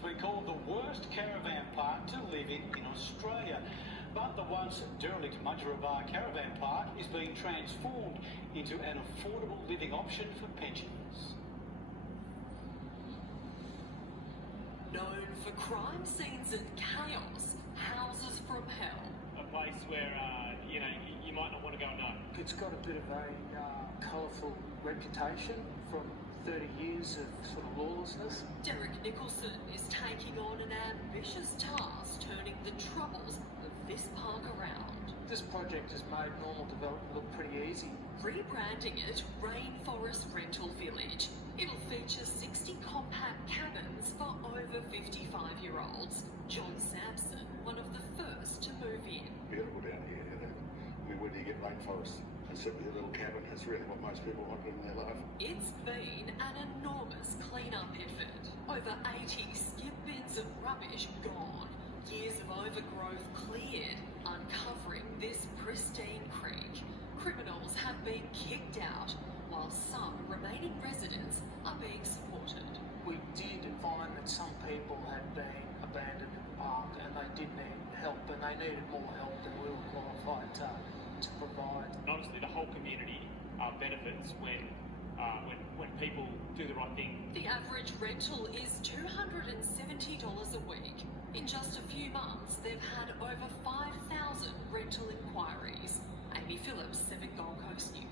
It's been called the worst caravan park to live in Australia. But the once derelict Mudgeeraba Caravan Park is being transformed into an affordable living option for pensioners. Known for crime scenes and chaos, Houses from Hell. A place where, you might not want to go and know. It's got a bit of a colourful reputation from 30 years of sort of lawlessness. Derek Nicholson is taking on an ambitious task, turning the troubles of this park around. This project has made normal development look pretty easy. Rebranding it Rainforest Rental Village. It'll feature 60 compact cabins for over 55-year-olds. John Sampson, one of the first to move in. Beautiful down here, where do you get rainforest? And sit with your little cabin, that's really what most people want in their life. It's been an enormous clean-up effort. Over 80 skip bins of rubbish gone. Years of overgrowth cleared, uncovering this pristine creek. Criminals have been kicked out, while some remaining residents are being supported. We did find that some people had been abandoned in the park and they did need help, and they needed more help than we were qualified to provide. Honestly, the whole community benefits when people do the right thing. The average rental is $270 a week. In just a few months, they've had over 5,000 rental inquiries. Amy Phillips, 7 Gold Coast News.